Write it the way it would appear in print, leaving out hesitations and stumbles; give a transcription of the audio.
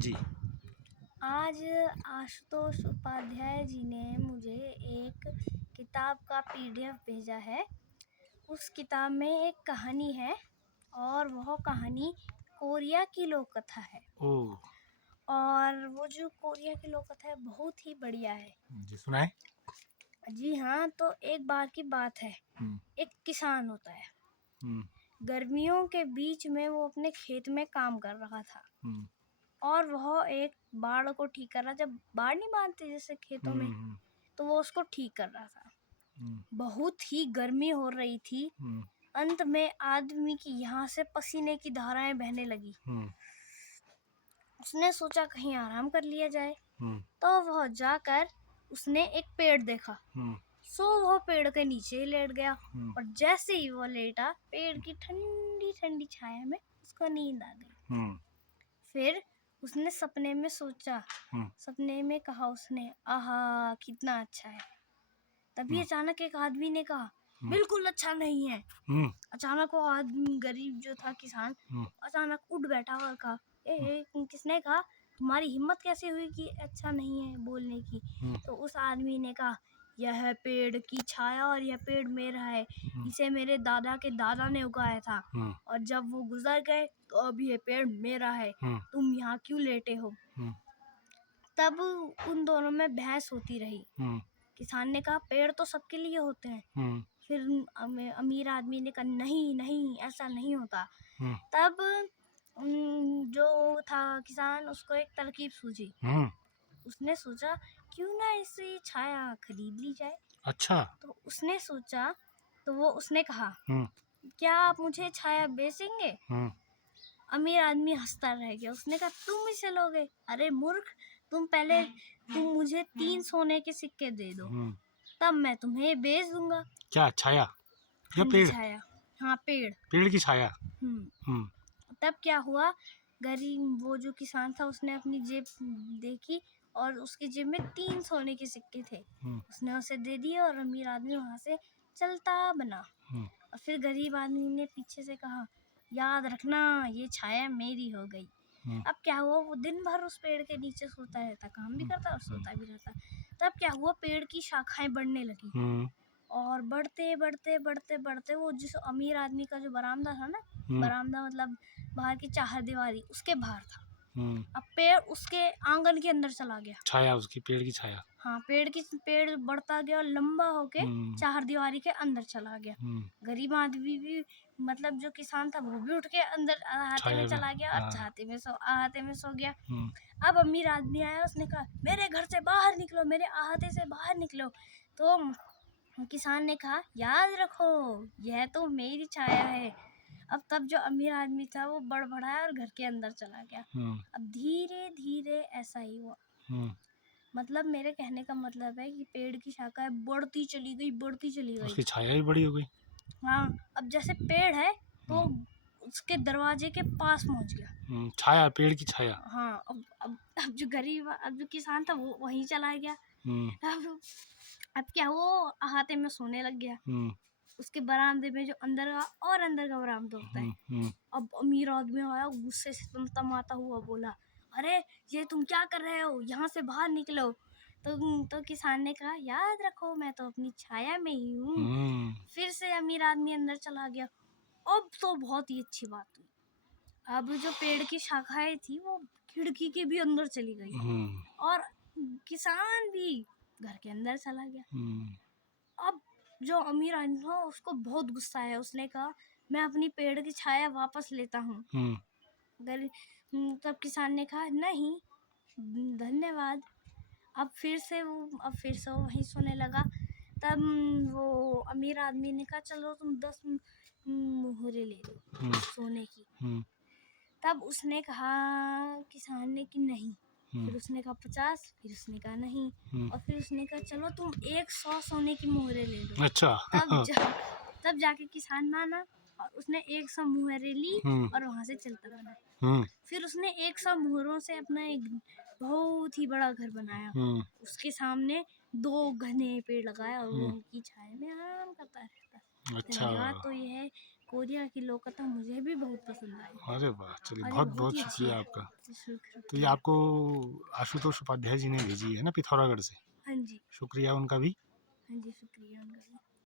जी। आज आशुतोष उपाध्याय जी ने मुझे एक किताब का पीडीएफ भेजा है। उस किताब में एक कहानी है और वह कहानी कोरिया की लोक कथा है। ओह! और वो जो कोरिया की लोक कथा है बहुत ही बढ़िया है। जी, सुनाएँ? जी हाँ, तो एक बार की बात है। एक किसान होता है। गर्मियों के बीच में वो अपने खेत में काम कर रहा था और वह एक बाड़ को ठीक कर रहा। जब बाड़ नहीं बांधते जैसे खेतों में, तो वो उसको ठीक कर रहा था। बहुत ही गर्मी हो रही थी। अंत में आदमी की यहाँ से पसीने की धाराएं बहने लगी। उसने सोचा कहीं आराम कर लिया जाए। तो वह जाकर उसने एक पेड़ देखा। सो वह पेड़ के नीचे ही लेट गया और जैसे ही वो लेटा, पेड़ की ठंडी ठंडी छाया में उसको नींद आ गई। फिर उसने सपने में सोचा, सपने में कहा उसने, आहा कितना अच्छा है। तभी अचानक एक आदमी ने कहा, बिल्कुल अच्छा नहीं है। अचानक वो आदमी, गरीब जो था किसान, अचानक उठ बैठा और कहा, किसने कहा, तुम्हारी हिम्मत कैसे हुई कि अच्छा नहीं है बोलने की? तो उस आदमी ने कहा, यह पेड़ की छाया और यह पेड़ मेरा है। इसे मेरे दादा के दादा ने उगाया था और जब वो गुजर गए तो अब ये पेड़ मेरा है। तुम यहाँ क्यों लेटे हो? तब उन दोनों में बहस होती रही। किसान ने कहा, पेड़ तो सबके लिए होते हैं। फिर अमीर आदमी ने कहा, नहीं नहीं, ऐसा नहीं होता। तब जो था किसान, उसको एक तरकीब सूझी। उसने सोचा क्यों ना इससे छाया खरीद ली जाए। अच्छा। तो उसने सोचा, तो वो उसने कहा, क्या आप मुझे छाया बेचेंगे? अमीर आदमी हंसता रह गया। उसने कहा, तुम इसे लोगे? अरे मूर्ख, तुम मुझे 3 सोने के सिक्के दे दो, तब मैं तुम्हें बेच दूंगा। क्या छाया या पेड़? छाया। हाँ, पेड़ की छाया। तब क्या हुआ, गरीब वो जो किसान था उसने अपनी जेब देखी और उसकी जेब में 3 सोने के सिक्के थे। उसने उसे दे दिए और अमीर आदमी वहां से चलता बना। और फिर गरीब आदमी ने पीछे से कहा, याद रखना ये छाया मेरी हो गई। अब क्या हुआ, वो दिन भर उस पेड़ के नीचे सोता रहता, काम भी करता और सोता भी रहता। तब क्या हुआ, पेड़ की शाखाएं बढ़ने लगी और बढ़ते बढ़ते बढ़ते बढ़ते वो जिस अमीर आदमी का जो बरामदा था ना, बरामदा मतलब बाहर की चारदीवारी, उसके बाहर था। अब पेड़ उसके आंगन के अंदर चला गया। छाया उसकी, पेड़ की छाया। हाँ, पेड़ बढ़ता गया और लंबा होके चारदीवारी के अंदर चला गया। गरीब आदमी भी, मतलब जो किसान था, वो भी उठ के अंदर अहाते में चला गया और अहाते में सो गया। अब अमीर आदमी आया, उसने कहा, मेरे घर से बाहर निकलो, मेरे अहाते से बाहर निकलो। तो किसान ने कहा, याद रखो यह तो मेरी छाया है। अब तब जो अमीर आदमी था वो बड़बड़ाया और घर के अंदर चला गया। अब धीरे धीरे ऐसा ही हुआ। मतलब मेरे कहने का मतलब है कि पेड़ की शाखाएं बढ़ती चली गई। उसकी छाया भी बड़ी हो गई। हाँ, अब जैसे पेड़ है तो उसके दरवाजे के पास पहुंच गया। छाया, पेड़ की छाया। हाँ, अब जो किसान था वो वहीं चला गया। अब क्या, वो अहाते में सोने लग गया। उसके बरामदे में जो अंदर का बरामदा होता है। अब अमीर आदमी आया, गुस्से से तमतमाता हुआ बोला, अरे ये तुम क्या कर रहे हो, यहाँ से बाहर निकलो। तो किसान ने कहा, याद रखो मैं तो अपनी छाया में ही हूँ। फिर से अमीर आदमी अंदर चला गया। अब तो बहुत ही अच्छी बात हुई। अब जो पेड़ की शाखाएं थी वो खिड़की के भी अंदर चली गई और किसान भी घर के अंदर चला गया। अब जो अमीर आदमी था उसको बहुत गुस्सा आया। उसने कहा, मैं अपनी पेड़ की छाया वापस लेता हूँ। तब किसान ने कहा, नहीं धन्यवाद। अब फिर से वो वहीं सोने लगा। तब वो अमीर आदमी ने कहा, चलो तुम 10 मोहरे ले लो सोने की। तब उसने कहा, किसान ने, कि नहीं। फिर उसने कहा 50, फिर उसने कहा नहीं, और फिर उसने कहा चलो तुम 100 सोने की मोहरे ले लो। अच्छा। तब जाके किसान माना और उसने 100 मोहरे ली और वहां से चलता बना। फिर उसने 100 मोहरों से अपना एक बहुत ही बड़ा घर बनाया। उसके सामने 2 घने पेड़ लगाया और वो उनकी छाया में आराम करता रहता। अच्छा। धन्यवाद। तो ये है कोरिया की लोक कथा मुझे भी बहुत पसंद आई। अरे वाह, चलिए और ये बहुत बहुत बहुत ही अच्छी शुक्रिया है। आपका। शुक्रिया। तो ये आपको आशुतोष उपाध्याय जी ने भेजी है ना, पिथौरागढ़ से। हाँ जी। शुक्रिया उनका भी। हाँ जी, शुक्रिया उनका भी।